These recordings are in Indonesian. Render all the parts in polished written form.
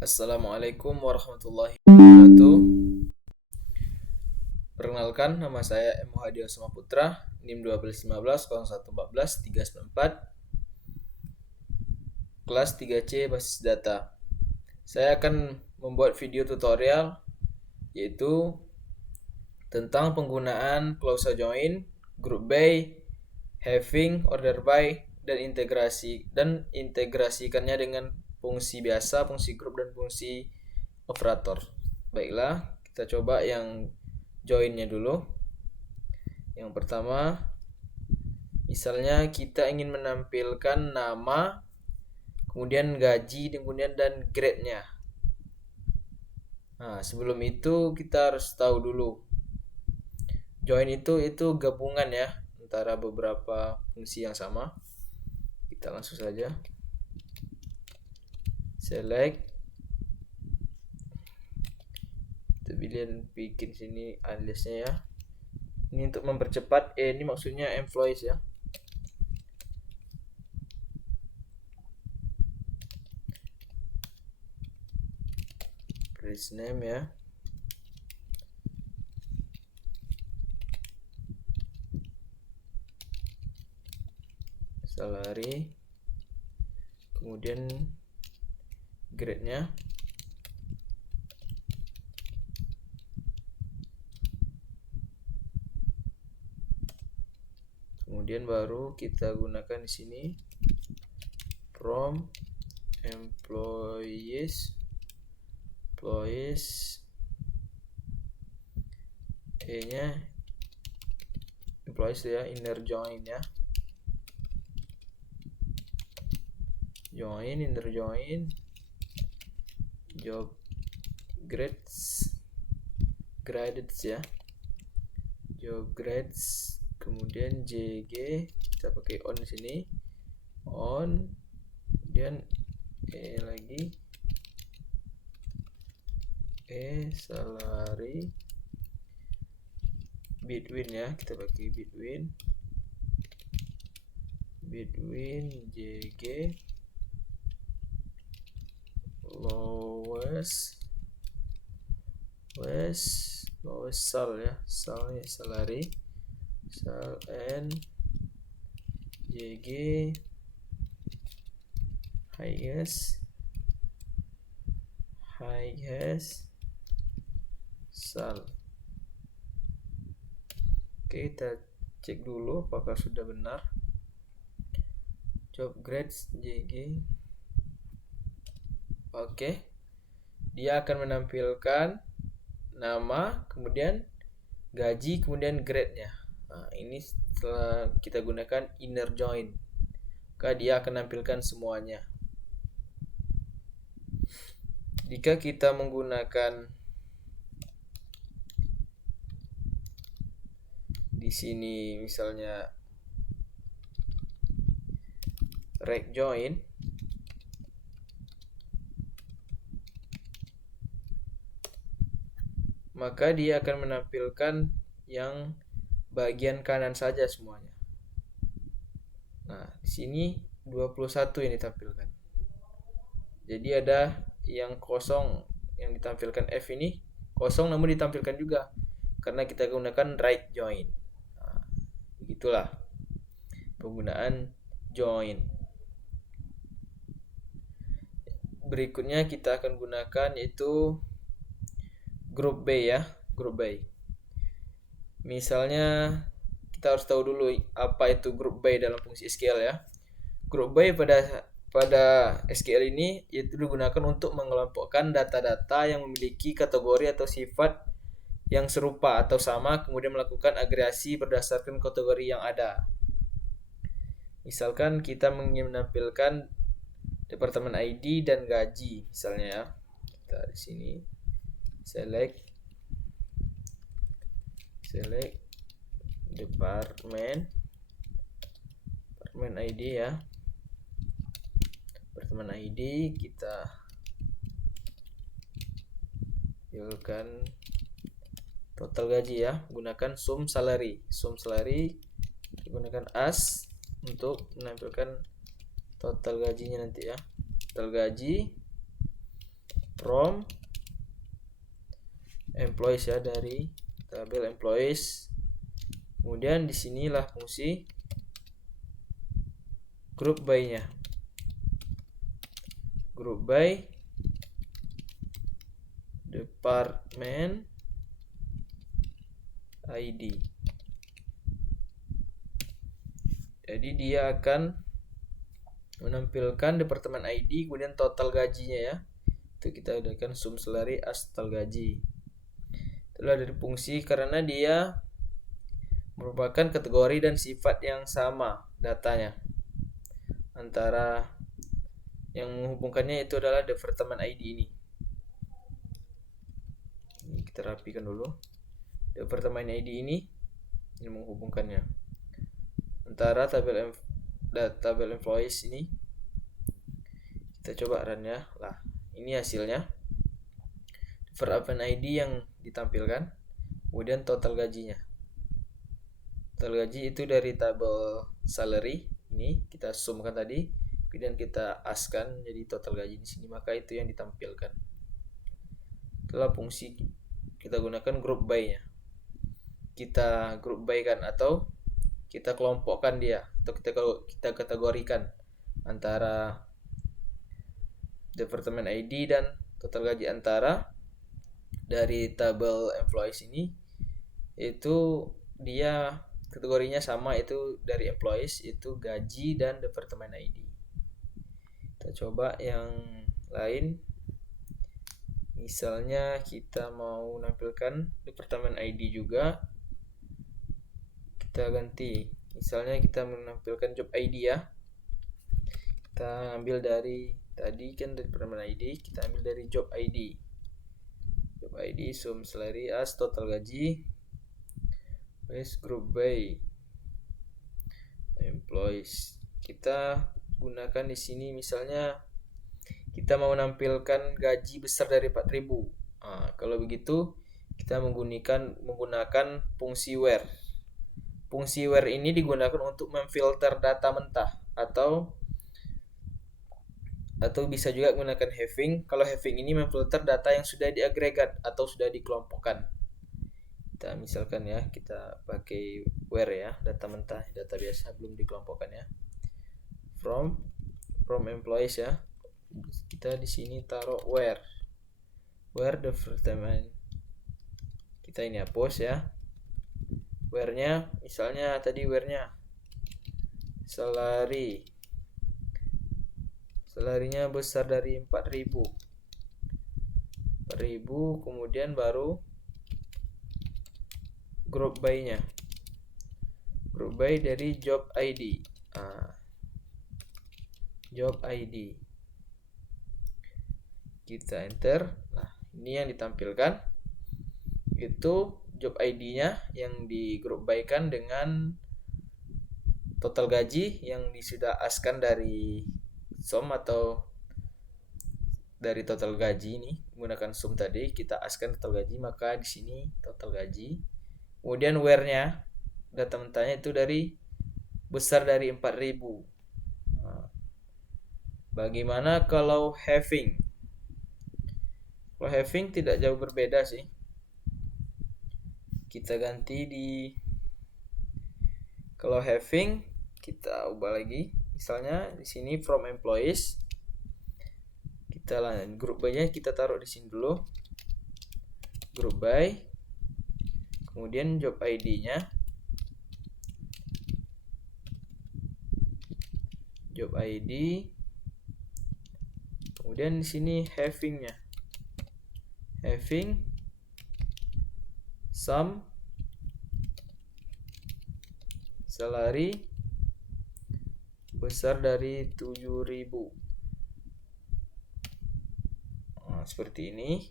Assalamualaikum warahmatullahi wabarakatuh. Perkenalkan, nama saya M. Hadi Osama Putra, NIM 1215 0114 394, kelas 3C basis data. Saya akan membuat video tutorial yaitu tentang penggunaan clause join, group by, having, order by, dan integrasikannya dengan fungsi biasa, fungsi grup, dan fungsi operator. Baiklah, kita coba yang joinnya dulu. Yang pertama, misalnya kita ingin menampilkan nama, kemudian gaji, kemudian dan grade-nya. Nah, sebelum itu kita harus tahu dulu. Join itu gabungan ya antara beberapa fungsi yang sama. Kita langsung saja select. Kita bikin sini aliasnya ya. Ini untuk mempercepat, ini maksudnya employees ya. Place name ya. Salary. Kemudian grade-nya. Kemudian baru kita gunakan di sini from employees E-nya employees ya, inner join ya. Inner join job grades ya. Job grades, kemudian JG kita pakai on di sini. On, kemudian lagi salary between ya, kita pakai between JG lowest sal ya, salary sal and JG highest sal. Oke, kita cek dulu apakah sudah benar. Job grades JG. Oke, dia akan menampilkan nama, kemudian gaji, kemudian grade-nya. Nah, ini setelah kita gunakan inner join, maka dia akan menampilkan semuanya. Jika kita menggunakan di sini misalnya rect join, maka dia akan menampilkan yang bagian kanan saja semuanya. Nah, di sini 21 yang ditampilkan. Jadi ada yang kosong yang ditampilkan F ini kosong namun ditampilkan juga karena kita gunakan right join. Nah, begitulah penggunaan join. Berikutnya kita akan gunakan yaitu group by ya, group by. Misalnya kita harus tahu dulu apa itu group by dalam fungsi SQL ya. Group by pada SQL ini yaitu digunakan untuk mengelompokkan data-data yang memiliki kategori atau sifat yang serupa atau sama, kemudian melakukan agregasi berdasarkan kategori yang ada. Misalkan kita ingin menampilkan departemen ID dan gaji misalnya ya. Kita di sini select departemen ID ya. Departemen ID kita pilihkan total gaji ya, gunakan sum salary gunakan as untuk menampilkan total gajinya nanti ya. Total gaji from employees ya, dari tabel employees. Kemudian di sinilah fungsi group by-nya. Group by department ID. Jadi dia akan menampilkan departemen ID, kemudian total gajinya ya. Itu kita adakan sum salary as total gaji. Itulah dari fungsi karena dia merupakan kategori dan sifat yang sama datanya. Antara yang menghubungkannya itu adalah departemen ID ini. Ini kita rapikan dulu. Departemen ID ini menghubungkannya antara tabel employees ini. Kita coba run ya. Lah, ini hasilnya. Departemen ID yang ditampilkan, kemudian total gajinya. Total gaji itu dari tabel salary ini kita sumkan tadi, kemudian kita askan jadi total gaji di sini, maka itu yang ditampilkan. Itulah fungsi kita gunakan group by-nya. Kita group by kan atau kita kelompokkan dia atau kita kategorikan antara departemen ID dan total gaji antara dari tabel employees ini, itu dia kategorinya sama, itu dari employees itu gaji dan departemen ID. Kita coba yang lain. Misalnya kita mau menampilkan departemen ID juga, kita ganti. Misalnya kita menampilkan job ID ya. Kita ambil dari tadi kan dari departemen ID, kita ambil dari job ID. Job ID sum salary as total gaji. Group by employees. Kita gunakan di sini misalnya kita mau menampilkan gaji besar dari 4.000. Kalau begitu kita menggunakan fungsi where. Fungsi where ini digunakan untuk memfilter data mentah atau bisa juga menggunakan having. Kalau having ini memfilter data yang sudah diagregat atau sudah dikelompokkan. Kita misalkan ya, kita pakai where ya, data mentah, data biasa belum dikelompokkan ya. From employees ya. Kita di sini taruh where department. Kita ini hapus ya. Where-nya misalnya tadi where-nya salary-nya besar dari 4.000, kemudian baru group by-nya. Group by dari job ID. Job ID. Kita enter. Nah, ini yang ditampilkan. Itu job ID-nya yang di group by-kan dengan total gaji yang sudah askan dari sum atau dari total gaji ini. Menggunakan sum tadi, kita askan total gaji, maka di sini total gaji. Kemudian where-nya, data mentahnya itu dari besar dari 4.000. Bagaimana kalau having? Kalau having tidak jauh berbeda sih. Kita ganti kalau having kita ubah lagi. Misalnya di sini from employees. Kita group by-nya kita taruh di sini dulu. Group by. Kemudian job ID-nya. Job ID. Kemudian di sini having-nya. Having sum salary besar dari 7.000. Seperti ini.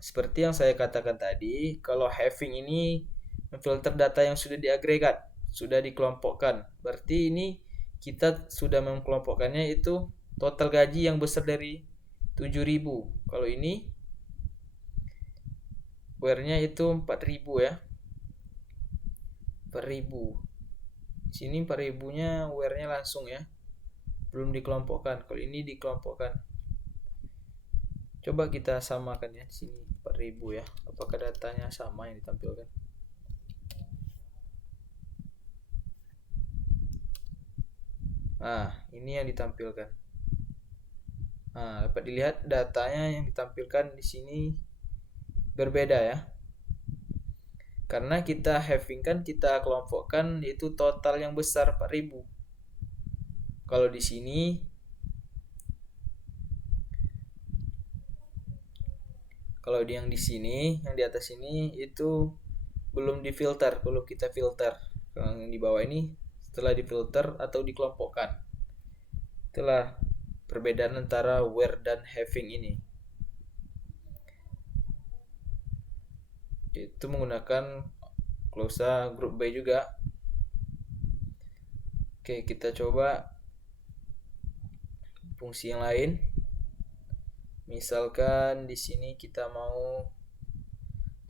Seperti yang saya katakan tadi, kalau having ini memfilter data yang sudah diagregat, sudah dikelompokkan. Berarti ini kita sudah mengkelompokkannya itu total gaji yang besar dari 7.000. Kalau ini where-nya itu 4.000 ya. 4.000. Di sini 4.000-nya where-nya langsung ya. Belum dikelompokkan. Kalau ini dikelompokkan. Coba kita samakan ya, di sini 4000 ya. Apakah datanya sama yang ditampilkan? Nah, ini yang ditampilkan. Nah, dapat dilihat datanya yang ditampilkan di sini berbeda ya. Karena kita having kan kita kelompokkan yaitu total yang besar 4000. Kalau di sini yang di atas ini itu belum difilter, belum kita filter. Kalau yang di bawah ini setelah difilter atau dikelompokkan. Itulah perbedaan antara where dan having ini. Itu menggunakan clause group by juga. Oke, kita coba fungsi yang lain. Misalkan di sini kita mau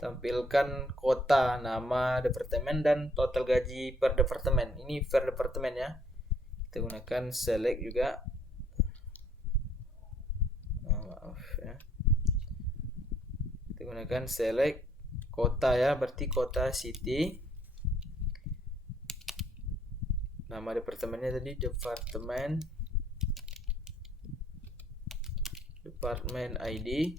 tampilkan kota, nama departemen dan total gaji per departemen. Ini per departemen ya. Kita gunakan select juga. Maaf ya. Kita gunakan select kota ya, berarti kota city. Nama departemennya tadi departemen ID.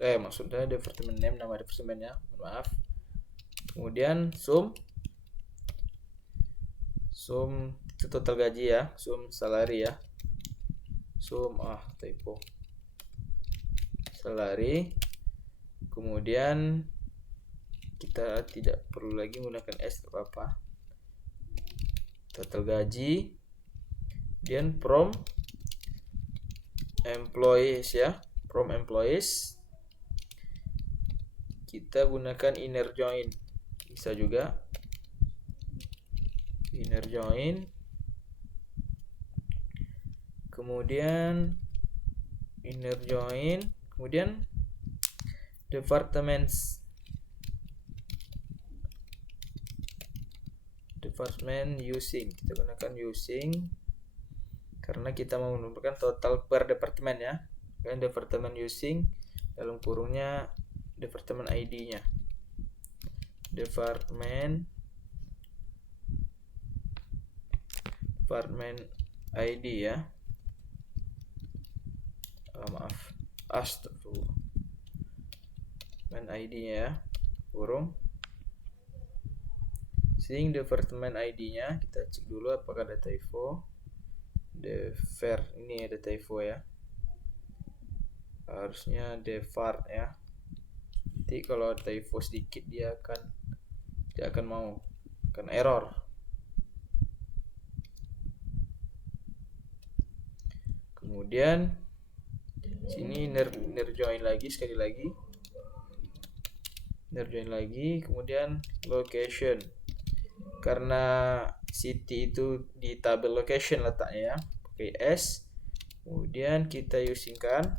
Maksudnya departemen name, nama departemennya. Maaf. Kemudian sum itu total gaji ya, sum salary ya. Typo. Salary. Kemudian kita tidak perlu lagi menggunakan S apa-apa. Total gaji. Kemudian from employees ya, from employees kita gunakan inner join, bisa juga inner join. Kemudian inner join, kemudian department using, kita gunakan using karena kita mau menentukan total per departemen ya. Dan departemen using dalam kurungnya departemen ID-nya. Departemen ID ya. Astagfirullah. ID-nya ya, kurung. Sing departemen ID-nya kita cek dulu apakah ada typo. Ini ada typo ya. Harusnya defar ya. Nanti kalau typo sedikit dia akan error. Kemudian sini inner join lagi sekali lagi. Inner join lagi, kemudian location. Karena city itu di tabel location letaknya ya, pakai S. Kemudian kita usingkan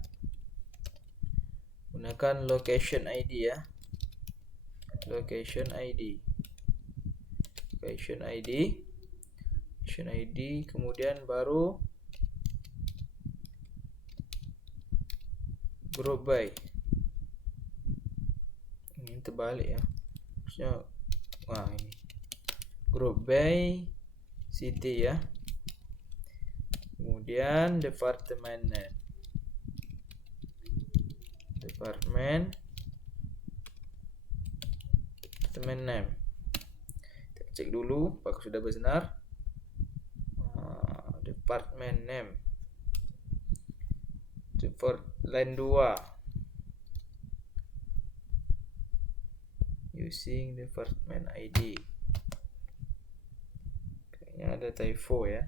gunakan location ID ya. Location ID, kemudian baru group by. Ini terbalik ya. Harusnya ini. Group by city ya. Kemudian departemen name. Departemen name. Kita cek dulu apakah sudah benar. Departemen name. Line 2. Using department ID. Kayaknya ada typo ya.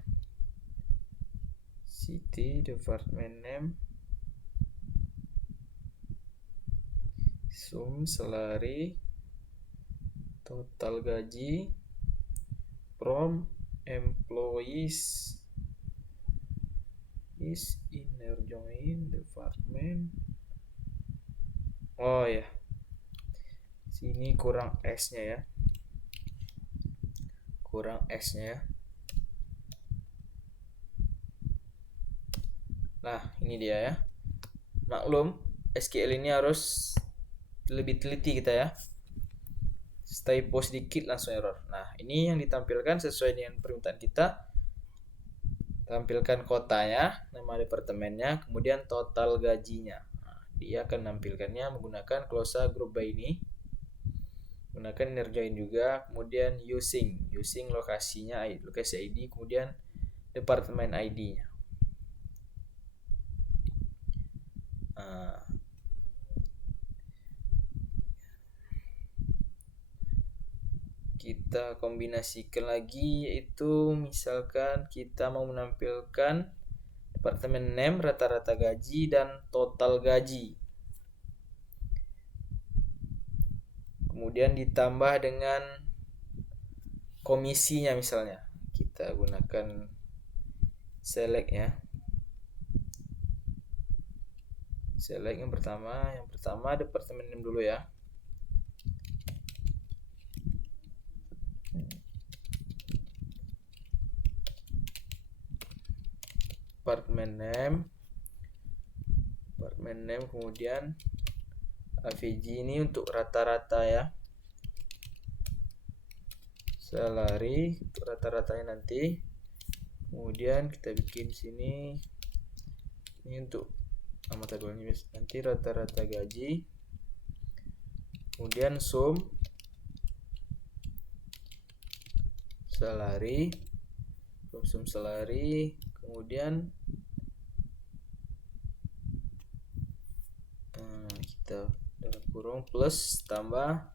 City department name. Sum salary. Total gaji. From employees. Is inner join department. Oh ya. Sini kurang S-nya ya. Nah, ini dia ya. Maklum, SQL ini harus lebih teliti kita ya. Typo sedikit langsung error. Nah, ini yang ditampilkan sesuai dengan permintaan kita. Tampilkan kotanya, nama departemennya, kemudian total gajinya. Nah, dia akan menampilkannya menggunakan glosa group by ini. Gunakan inner join juga, kemudian using lokasinya, lokasi ID, kemudian departemen ID-nya. Nah, kita kombinasikan lagi, yaitu misalkan kita mau menampilkan departemen name, rata-rata gaji, dan total gaji. Kemudian ditambah dengan komisinya misalnya. Kita gunakan select ya. Select yang pertama departemen name dulu ya. Departemen name, kemudian AVG ini untuk rata-rata ya. Salary untuk rata-ratanya nanti. Kemudian kita bikin sini ini untuk mata duanya nanti rata-rata gaji. Kemudian sum salary, kemudian kita dalam kurung plus tambah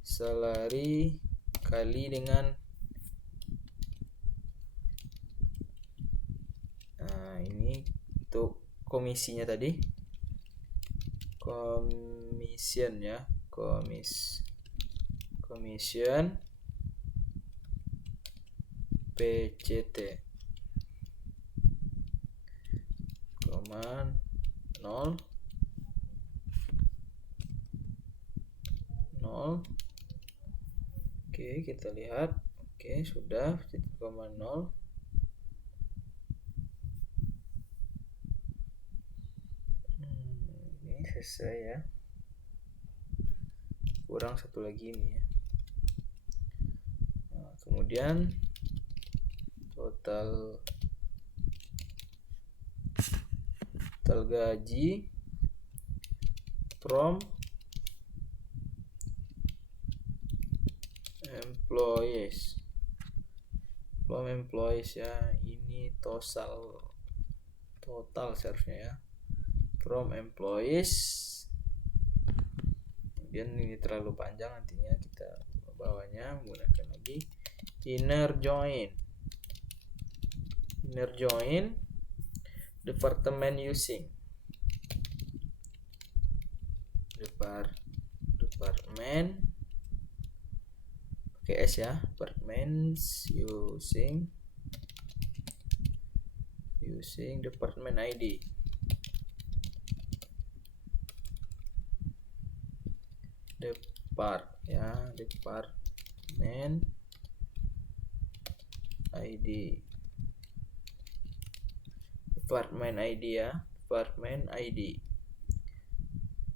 salary kali dengan ini untuk komisinya tadi, commission ya, commission PCT, koma 0 0. Oke, kita lihat. Oke, sudah 0,0. Ini selesai ya. Kurang satu lagi ini ya. Nah, kemudian total gaji from employees ya, ini total seharusnya ya, from employees. Kemudian ini terlalu panjang, nantinya kita bawahnya menggunakan lagi inner join departemen using department pakai S ya, departments using department ID, department ID.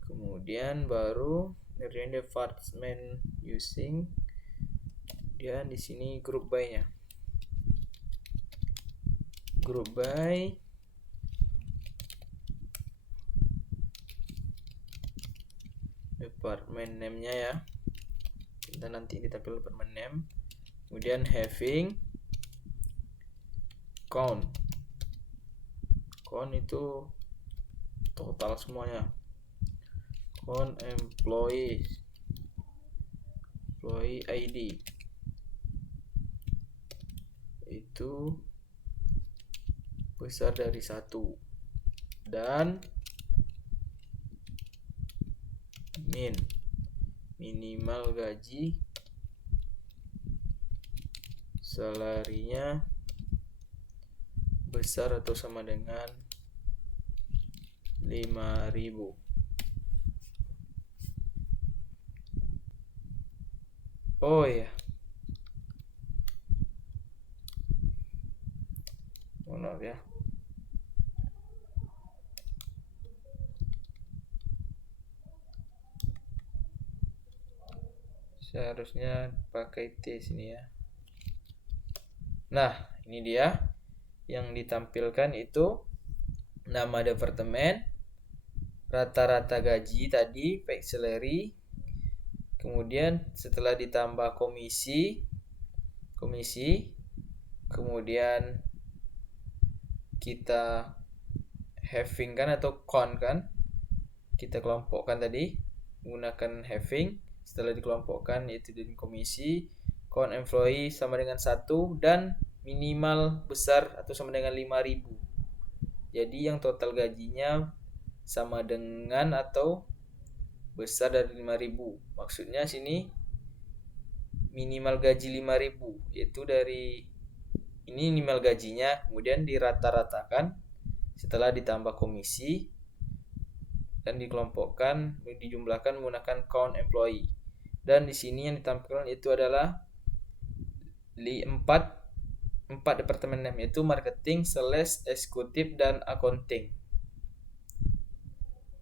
Kemudian baru ngerjain department using, dan di sini group by-nya. Group by department name-nya ya. Kita nanti ditampil department name. Kemudian having count itu total semuanya. Count employee ID itu besar dari 1, dan minimal gaji salarinya besar atau sama dengan 5.000. Oh ya, maaf ya. Seharusnya pakai T sini ya. Nah, ini dia yang ditampilkan itu nama departemen, rata-rata gaji tadi, fixed salary. Kemudian setelah ditambah komisi, kemudian kita having kan atau count kan, kita kelompokkan tadi menggunakan having. Setelah dikelompokkan yaitu dari komisi, count employee sama dengan 1 dan minimal besar atau sama dengan 5.000. Jadi yang total gajinya sama dengan atau besar dari 5.000. Maksudnya sini minimal gaji 5.000, yaitu dari ini minimal gajinya, kemudian dirata-ratakan setelah ditambah komisi dan dikelompokkan, dijumlahkan menggunakan count employee. Dan di sini yang ditampilkan itu adalah 4 departemen name, yaitu marketing, sales, eksekutif, dan accounting.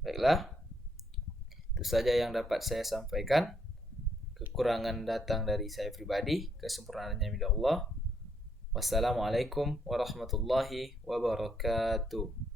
Baiklah, itu saja yang dapat saya sampaikan. Kekurangan datang dari saya pribadi, kesempurnaannya milik Allah. Wassalamualaikum warahmatullahi wabarakatuh.